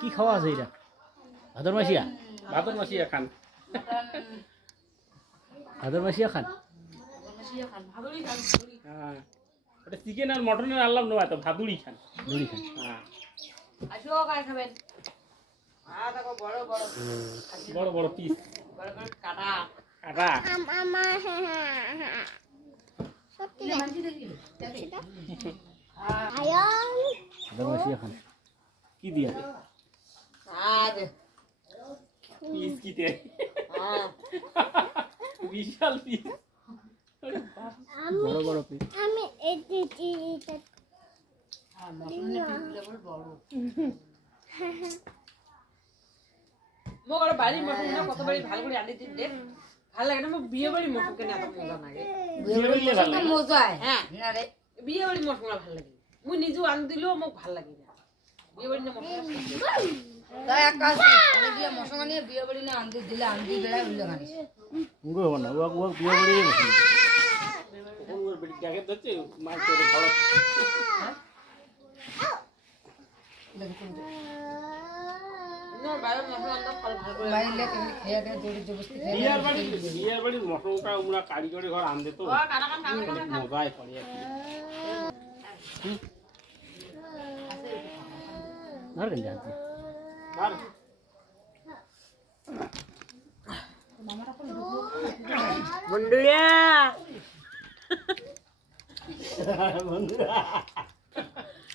কি খাওয়া আছে এটা? ভাদর মাসিয়া খান। ভাদর মাসিয়া খান। হ্যাঁ, ওটা চিকেন আর মটনের আনলাম না, তো ভাদুড়ি খান। ভাদুড়ি খান। হ্যাঁ, আসো কাই খাবেন? বড় বড় বড় বড় পিস, বড় বড় কাটা কাটা। ভাদর মাসিয়া খান। কি দিয়া? পিস কি দিয়ে? বিশাল পিস, বড় বড় পিস। বাড়ির মশলা কত বাড়ি ভালো করে আনি দিন দেখ, ভালো লাগে না। বিয়ে বাড়ির মশলা কেন এত মজা লাগে? মজা হ্যাঁ, বিয়ে বাড়ির মশলা ভালো লাগে। মুই নিজেও আনি দিলেও মোক ভাল লাগে না। বিয়ে বাড়ির মশলা তাই এক কাজ করে গিয়ে মশলা নিয়ে বিয়ে বাড়ি না আনতে দিলে আনতে বেড়া উল্লে গানিস উগো না ও বিয়ে বাড়ি মশলা ওর বেটি জায়গা দচ্ছে মার করে ঘর না বাইরে মশলা আনতে ভালো করে বাইরে কেন খেয়ে দে জোরে জবস্তি খেয়ে বিয়ে বাড়ি মশলাটা ওরা কারিগরি ঘর আনতে তো কাটা কাটা মজাই করে আর কি। আর কেন জানতে আর বন্ধুরা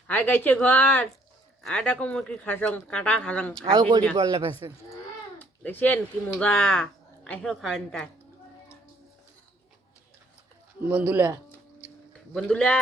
হাই গাইছে ঘর আটা কমকি খাসং কাটা খাসং আও করি বললে পাশে দেখছেন কি মজা আইসো খাবেন তাই বন্ধুরা বন্ধুরা